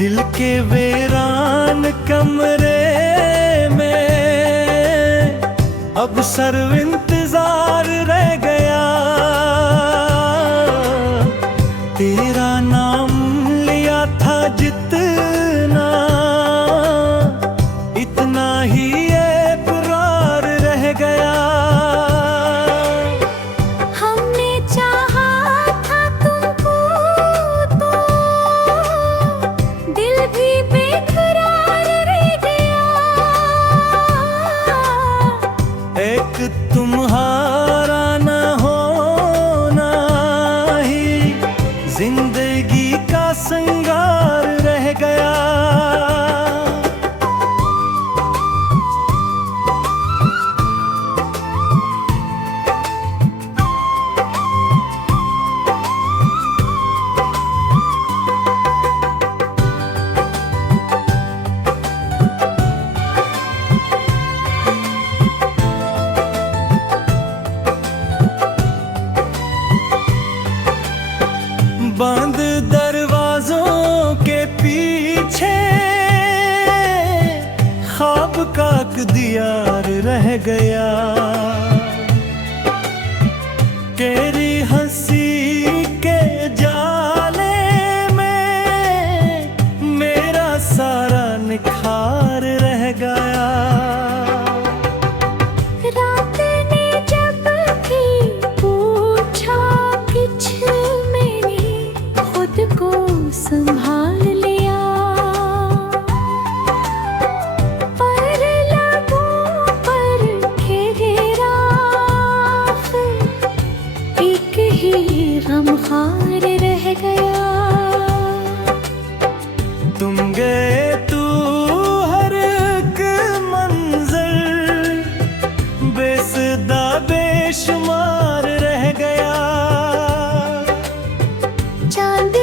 दिल के वीरान कमरे में अब सिर्फ इंतजार रह गया। तेरा नाम लिया था जितना, इतना ही इकरार रह गया। एक तुम्हारा न होना ही जिंदगी का संगार रह गया। बंद दरवाजों के पीछे ख्वाब का दियार रह गया। तेरी हंसी के जाले में मेरा सारा निखार रह गया। संभाल लिया पर लबों पर घेरा, एक ही गमखार रह गया। तुम गए तू हर एक मंजर बेसदा बेशुमार रह गया। चांद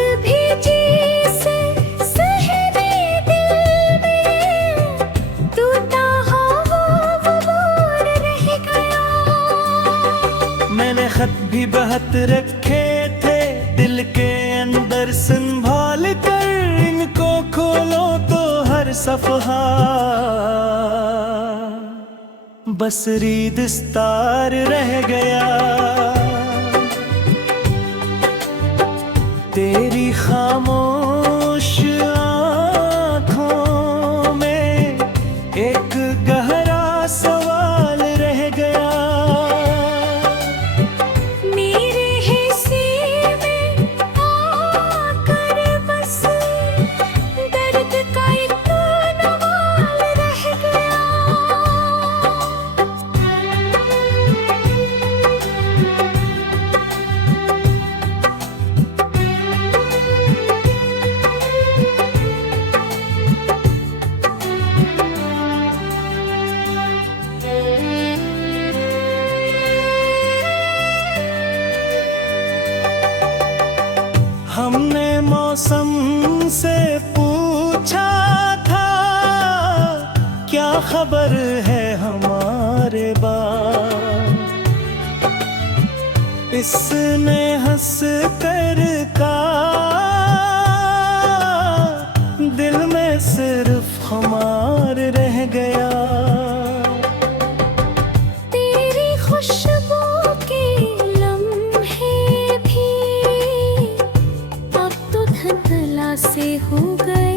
मैंने खत भी बहुत रखे थे दिल के अंदर संभाल कर, इनको खोलो तो हर सफ़हा बस रीदस्तार रह गया। तेरी खामोश आँखों में एक गहरा सवाल रह गया। हमने मौसम से पूछा था क्या खबर है हमारे बाप, इसने हंस कर कहा दिल में सिर्फ हमार रह गया। तेरी खुशबू के लम्हे भी अब तो धुंधला से हो गए।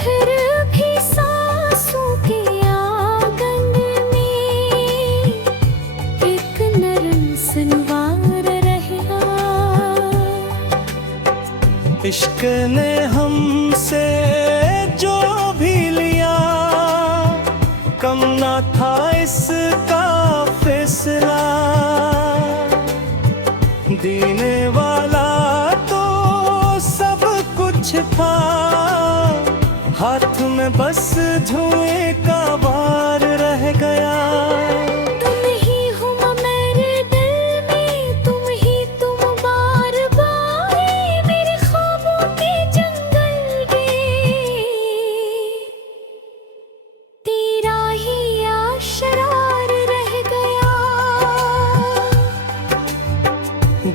फिर भी सांसों के आंगन में एक नरम संवार रहा। इश्क ने हमसे जो भी लिया कम ना था इसका फैसला। देने वाला तो सब कुछ था, हाथ में बस धुएं का बार रह गया। तुम ही हो मेरे दिल में, तुम बार बार मेरे ख्वाबों के जंगल में। तेरा ही आशरार रह गया।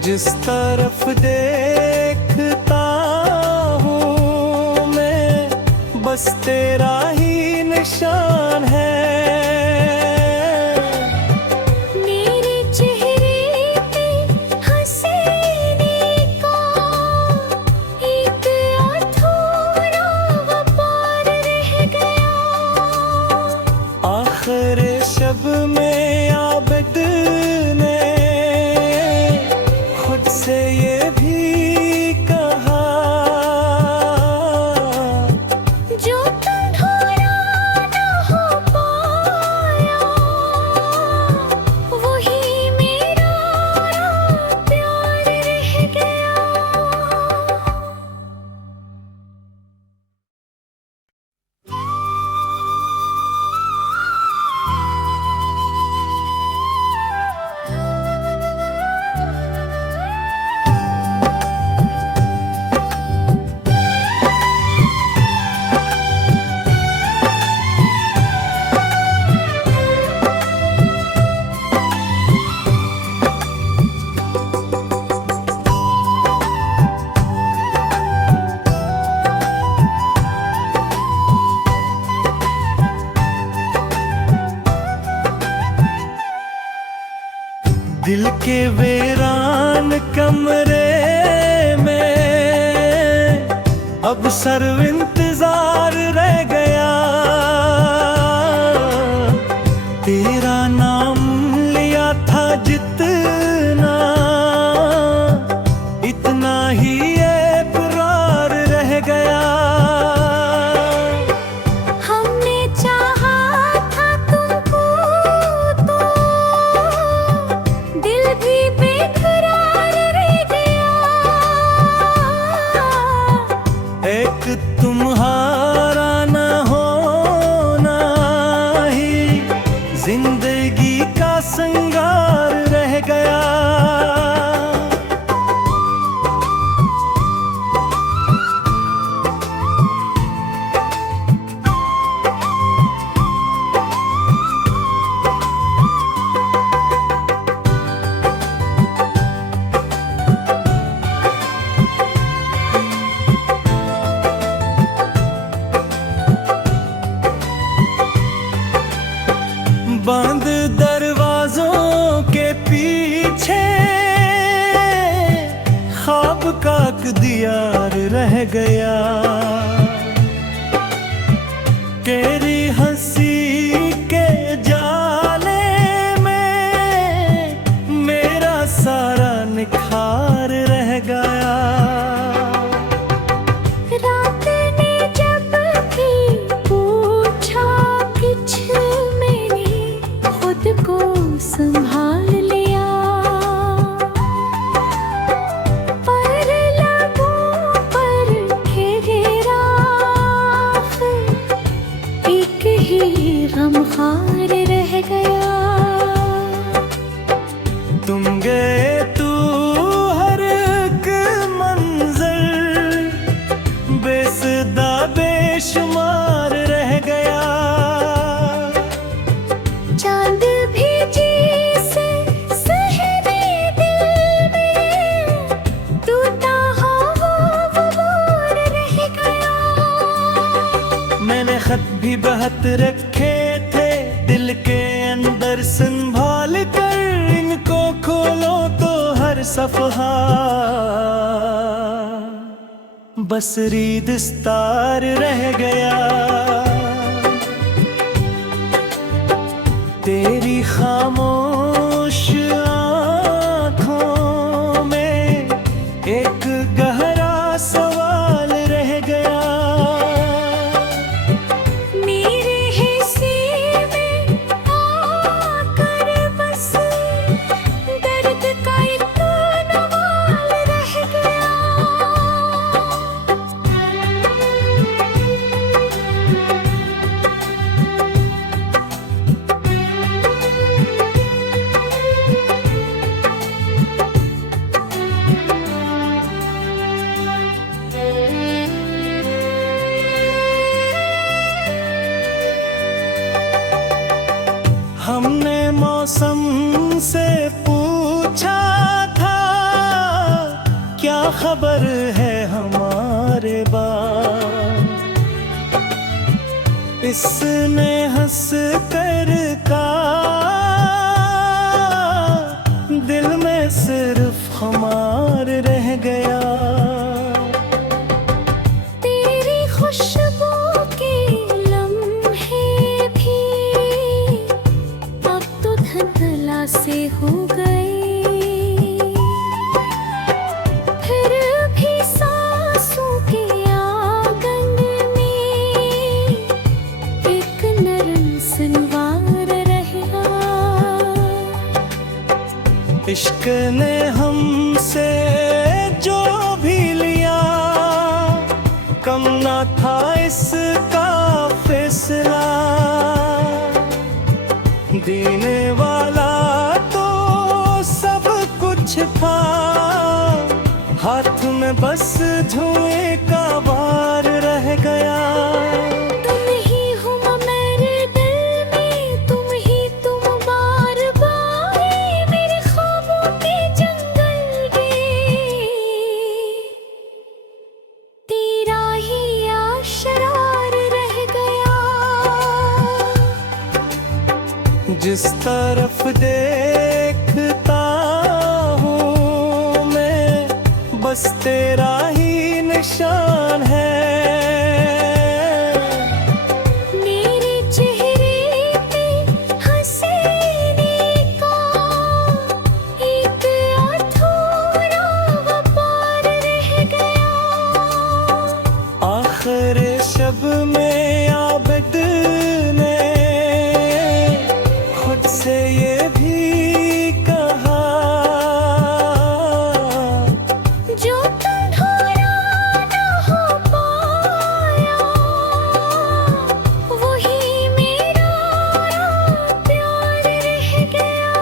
जिस तरफ देखता बस तेरा ही निशान है। मेरे चेहरे पे हंसने का एक अधूरा व्यापार रह गया। आखिर शब में आबिद ने खुद से ये भी कहा, जो तुम्हारा ना हो पाया वही मेरा प्यार रह गया। दिल के वीरान कमरे में अब सिर्फ इंतजार रह गया। तेरा नाम लिया था जितना, इतना ही इकरार रह गया। हमने चाहा था तुमको तो दिल भी बेकरार रह गया। एक तुम्हारा न होना ही जिंदगी का संगार रह गया। बंद दरवाजों के पीछे ख्वाब का दियार रह गया। तेरी हंसी के जाले में मेरा सारा निखार रह गया। रात ने जब भी पूछा कुछ मैंने खुद को संभाल लिया। पर लबों पर घेरा एक ही गमखार रह गया। तुम गए तू हर एक मंजर बेसदा बेशुमार रह गया। चांद भी जैसे सहरे दिल में टूटा हुआ वो मोर रह गया। मैंने खत भी बहत रखे थे दिल के अंदर संभाल कर, इनको खोलो तो हर सफहा बस रीदस्तार रह गया। तेरी खामोश आँखों में एक गहरा सवाल रह गया। मेरे हिस्से में आकर बस दर्द का एक नवाल रह गया। हमने मौसम से पूछा था क्या खबर है हमारे बाप। इसने हंस कर कहा, दिल में सिर्फ खुमार रह गया। तेरी खुशबू के लम्हे भी अब तो धुंधला से हो गए। फिर भी सांसों के आंगन में एक नरम संवार रहा। इश्क ने हमसे जो भी लिया, कम ना था इसका फैसला। देने वाला तो सब कुछ था, हाथ में बस धुएं का वार रह गया। तुम ही हो मेरे दिल में, तुम ही तुम बार बार मेरे ख्वाबों के जंगल में। तेरा ही आशरार रह गया। जिस तरफ देखता हूँ मैं, बस तेरा ही निशान है। मेरे चेहरे पे हंसने का एक अधूरा व्यापार रह गया। आखिर शब में आबिद ने खुद से ये भी कहा, जो तुम्हारा ना हो पाया, वही मेरा प्यार रह गया।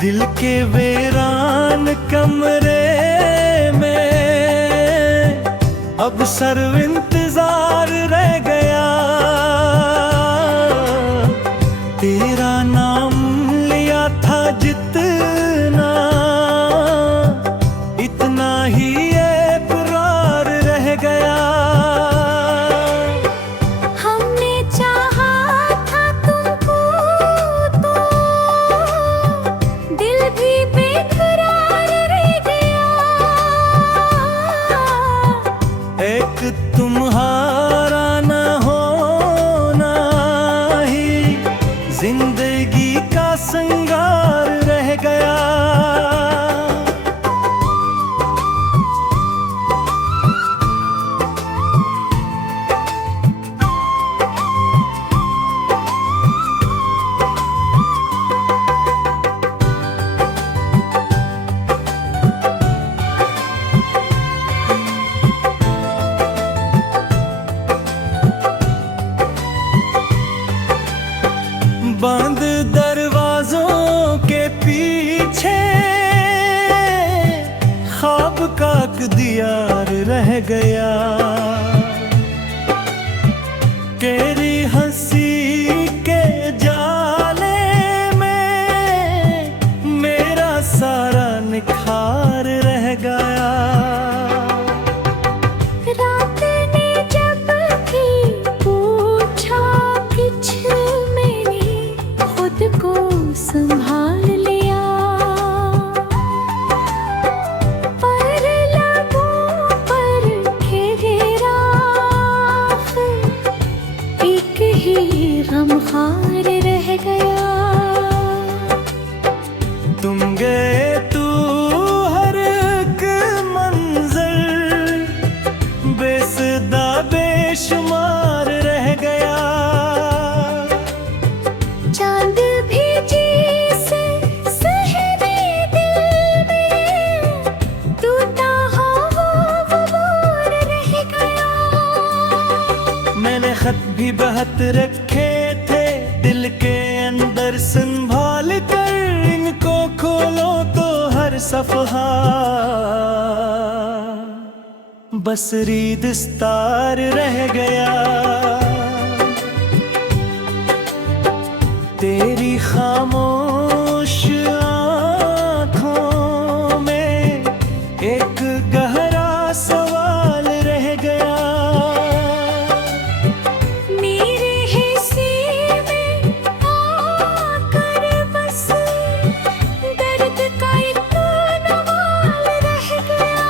दिल के वीरान कमरे में अब सिर्फ इंतजार रह गया। तेरा नाम लिया था जितना, इतना ही इकरार रह गया। हमने चाहा था तुमको तो दिल भी बेकरार रह गया। एक तुम्हारा न होना ही जिंदगी का संगार रह गया। बंद दरवाजों के पीछे ख्वाब का दियार रह गया। तेरी हंसी के जाले में मेरा सारा निखार रह गया। रात ने जब भी पूछा कुछ, मैंने खुद को संभाल लिया। पर लबों पर खिले बहत रखे थे दिल के अंदर संभाल कर, इनको खोलो तो हर सफहा बस रीदस्तार रह गया। तेरी खामोश आँखों में एक गहरा सवाल रह गया। मेरे हिस्से में आकर बस दर्द का एक नवाल रह गया।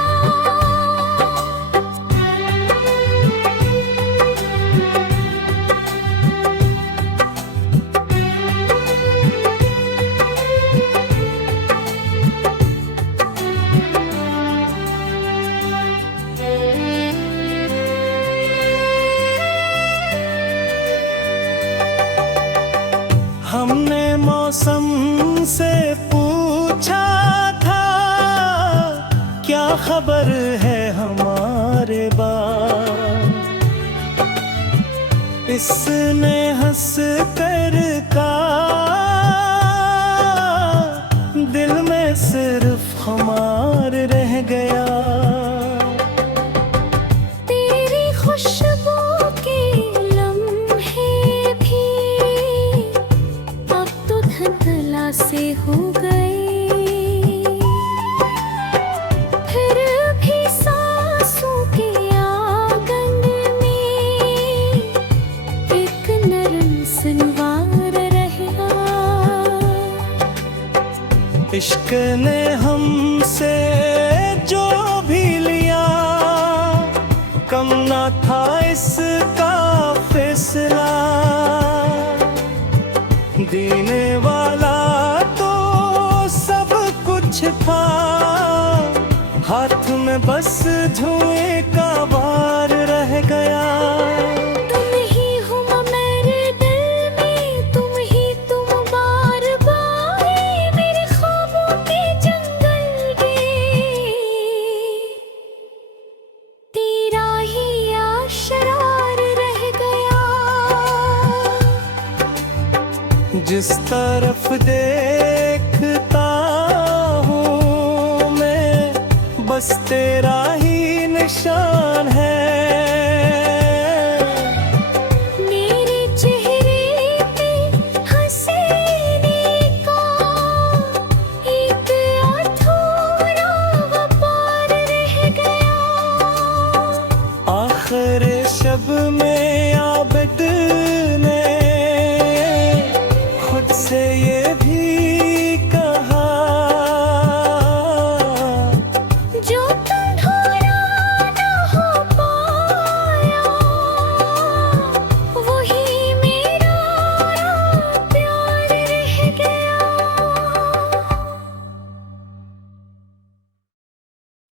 हमने मौसम से पूछा था क्या खबर है हमारे बाप, इसने हंस कर कहा दिल में सिर्फ खुमार रह गया। तेरी खुशबू के लम्हे भी अब तो धुंधला से हो गए, फिर भी सांसों के आंगन में एक नरम संवार रहा। इश्क ने हमसे जो भी लिया कम ना था इसका फैसला, देने वाला तो सब कुछ था, हाथ में बस धुएं का वार रह गया। तुम ही हो मेरे दिल में, तुम बार बार मेरे ख्वाबों के जंगल में। तेरा ही आशरार रह गया। जिस तरफ देखता हूँ मैं बस तेरा ही निशान है।